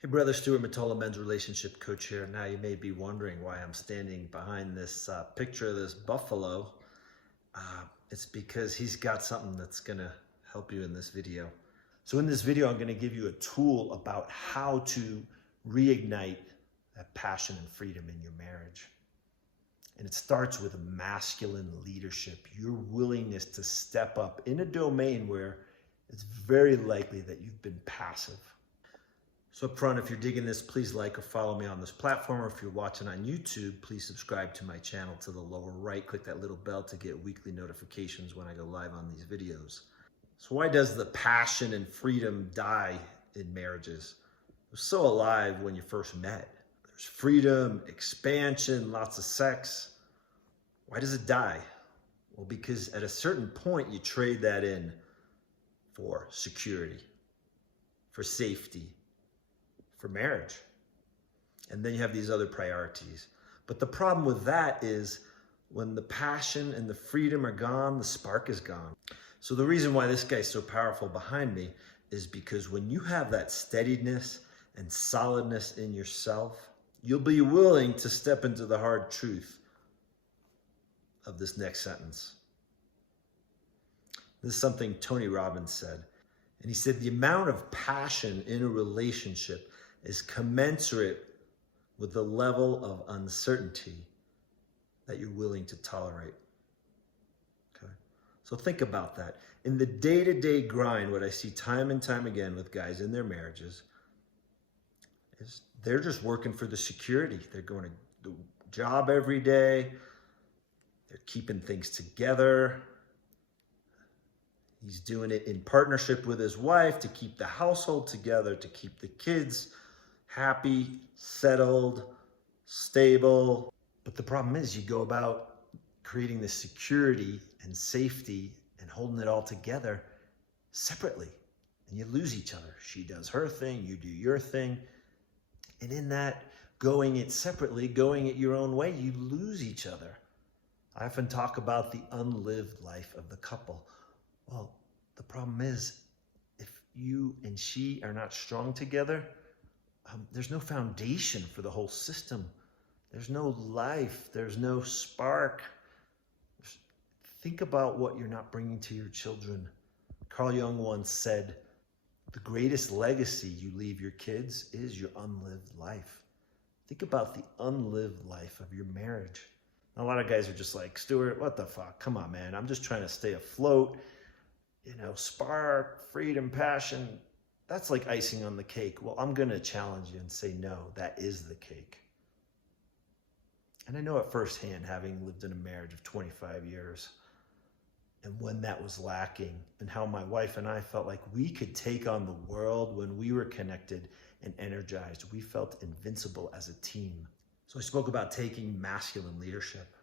Hey brother, Stuart Matola, men's relationship coach here. Now you may be wondering why I'm standing behind this picture of this buffalo. It's because he's got something that's gonna help you in this video. So in this video, I'm gonna give you a tool about how to reignite that passion and freedom in your marriage. And it starts with masculine leadership, your willingness to step up in a domain where it's very likely that you've been passive. So up front, if you're digging this, please like or follow me on this platform. Or if you're watching on YouTube, please subscribe to my channel to the lower right. Click that little bell to get weekly notifications when I go live on these videos. So why does the passion and freedom die in marriages? It was so alive when you first met. There's freedom, expansion, lots of sex. Why does it die? Well, because at a certain point, you trade that in for security, for safety, for marriage. And then you have these other priorities. But the problem with that is when the passion and the freedom are gone, the spark is gone. So the reason why this guy's so powerful behind me is because when you have that steadiness and solidness in yourself, you'll be willing to step into the hard truth of this next sentence. This is something Tony Robbins said. And he said, the amount of passion in a relationship is commensurate with the level of uncertainty that you're willing to tolerate. Okay. So think about that. In the day-to-day grind, what I see time and time again with guys in their marriages is they're just working for the security. They're going to the job every day. They're keeping things together. He's doing it in partnership with his wife to keep the household together, to keep the kids happy, settled, stable. But the problem is you go about creating this security and safety and holding it all together separately. And you lose each other. She does her thing, you do your thing. And in that going it separately, going it your own way, you lose each other. I often talk about the unlived life of the couple. Well, the problem is if you and she are not strong together, there's no foundation for the whole system. There's no life. There's no spark. Think about what you're not bringing to your children. Carl Jung once said, the greatest legacy you leave your kids is your unlived life. Think about the unlived life of your marriage. A lot of guys are just like, Stuart, what the fuck? Come on, man. I'm just trying to stay afloat. You know, spark, freedom, passion. That's like icing on the cake. Well, I'm going to challenge you and say, no, that is the cake. And I know it firsthand, having lived in a marriage of 25 years, and when that was lacking, and how my wife and I felt like we could take on the world when we were connected and energized. We felt invincible as a team. So I spoke about taking masculine leadership.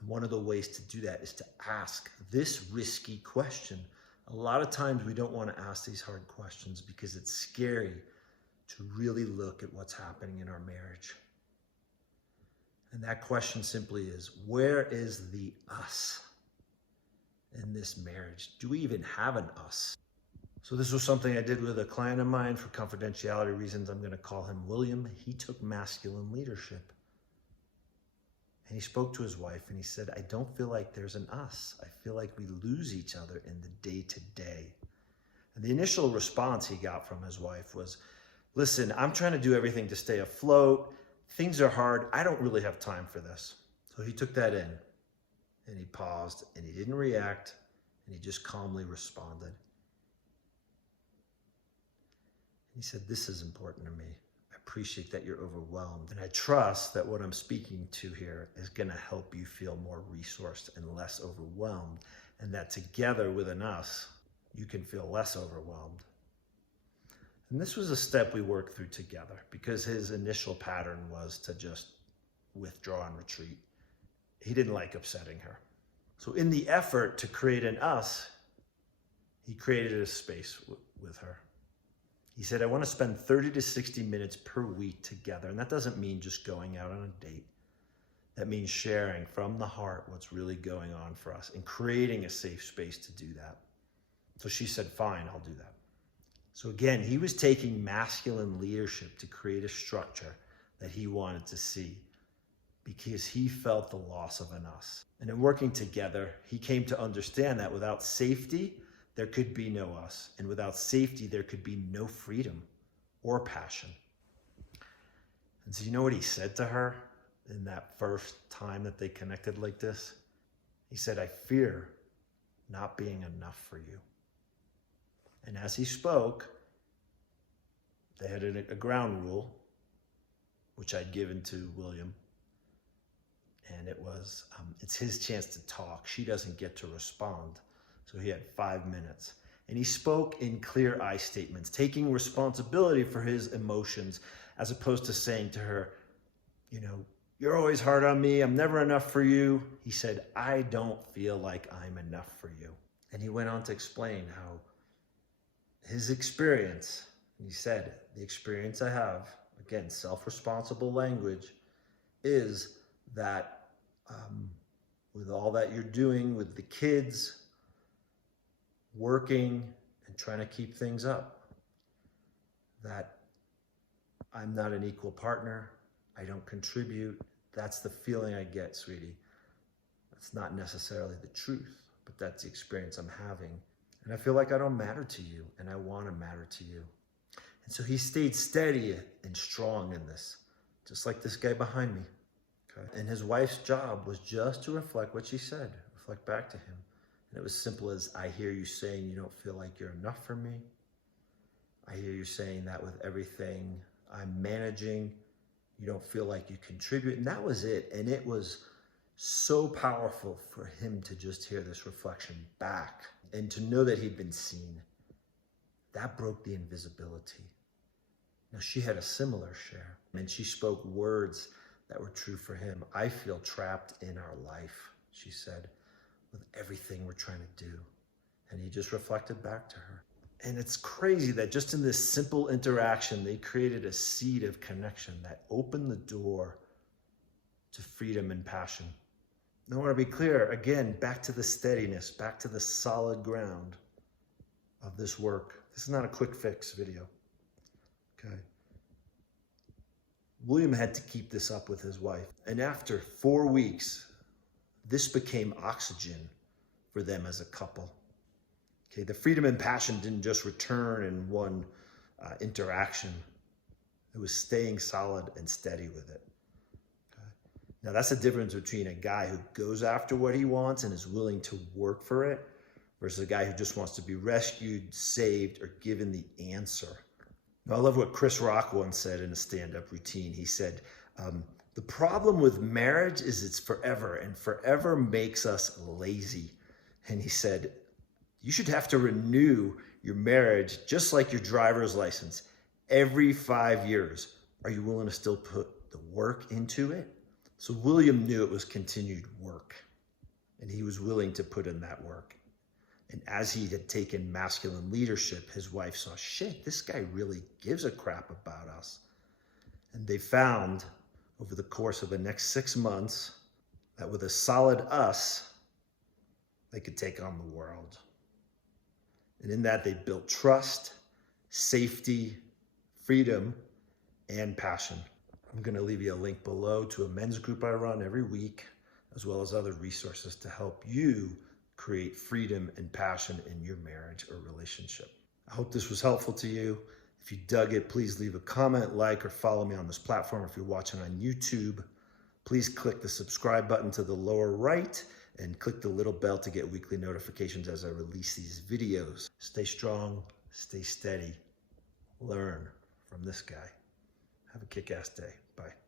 And one of the ways to do that is to ask this risky question. A lot of times we don't want to ask these hard questions because it's scary to really look at what's happening in our marriage. And that question simply is, where is the us in this marriage? Do we even have an us? So this was something I did with a client of mine. For confidentiality reasons, I'm going to call him William. He took masculine leadership. And he spoke to his wife and he said, I don't feel like there's an us. I feel like we lose each other in the day-to-day. And the initial response he got from his wife was, listen, I'm trying to do everything to stay afloat. Things are hard. I don't really have time for this. So he took that in and he paused and he didn't react and he just calmly responded. He said, this is important to me. I appreciate that you're overwhelmed. And I trust that what I'm speaking to here is going to help you feel more resourced and less overwhelmed. And that together with an us, you can feel less overwhelmed. And this was a step we worked through together because his initial pattern was to just withdraw and retreat. He didn't like upsetting her. So in the effort to create an us, he created a space with her. He said, I want to spend 30 to 60 minutes per week together. And that doesn't mean just going out on a date. That means sharing from the heart what's really going on for us and creating a safe space to do that. So she said, fine, I'll do that. So again, he was taking masculine leadership to create a structure that he wanted to see because he felt the loss of an us. And in working together, he came to understand that without safety, there could be no us. And without safety, there could be no freedom or passion. And so you know what he said to her in that first time that they connected like this? He said, "I fear not being enough for you." And as he spoke, they had a ground rule, which I'd given to William. And it was, it's his chance to talk. She doesn't get to respond. So he had 5 minutes. And he spoke in clear I statements, taking responsibility for his emotions, as opposed to saying to her, you know, "You're always hard on me. I'm never enough for you." He said, "I don't feel like I'm enough for you." And he went on to explain how his experience, and he said, "The experience I have," again, self-responsible language, is that with all that you're doing with the kids, working and trying to keep things up, that I'm not an equal partner. I don't contribute. That's the feeling I get, sweetie. That's not necessarily the truth, but that's the experience I'm having. And I feel like I don't matter to you, and I want to matter to you. And so he stayed steady and strong in this, just like this guy behind me. Okay. And his wife's job was just to reflect what she said, reflect back to him. And it was simple as, "I hear you saying you don't feel like you're enough for me. I hear you saying that with everything I'm managing, you don't feel like you contribute." And that was it. And it was so powerful for him to just hear this reflection back and to know that he'd been seen. That broke the invisibility. Now, she had a similar share, and she spoke words that were true for him. "I feel trapped in our life," she said, "with everything we're trying to do." And he just reflected back to her. And it's crazy that just in this simple interaction, they created a seed of connection that opened the door to freedom and passion. Now, I want to be clear, again, back to the steadiness, back to the solid ground of this work. This is not a quick fix video, okay? William had to keep this up with his wife. And after 4 weeks, this became oxygen for them as a couple. Okay, the freedom and passion didn't just return in one interaction. It was staying solid and steady with it. Okay? Now, that's the difference between a guy who goes after what he wants and is willing to work for it versus a guy who just wants to be rescued, saved, or given the answer. Now, I love what Chris Rock once said in a stand-up routine. He said, "The problem with marriage is it's forever, and forever makes us lazy." And he said, "You should have to renew your marriage just like your driver's license every 5 years. Are you willing to still put the work into it?" So William knew it was continued work, and he was willing to put in that work. And as he had taken masculine leadership, his wife saw, shit, this guy really gives a crap about us. And they found over the course of the next 6 months that with a solid us, they could take on the world. And in that, they built trust, safety, freedom, and passion. I'm going to leave you a link below to a men's group I run every week, as well as other resources to help you create freedom and passion in your marriage or relationship. I hope this was helpful to you. If you dug it, please leave a comment, like, or follow me on this platform. If you're watching on YouTube, please click the subscribe button to the lower right and click the little bell to get weekly notifications as I release these videos. Stay strong, stay steady, learn from this guy. Have a kick-ass day. Bye.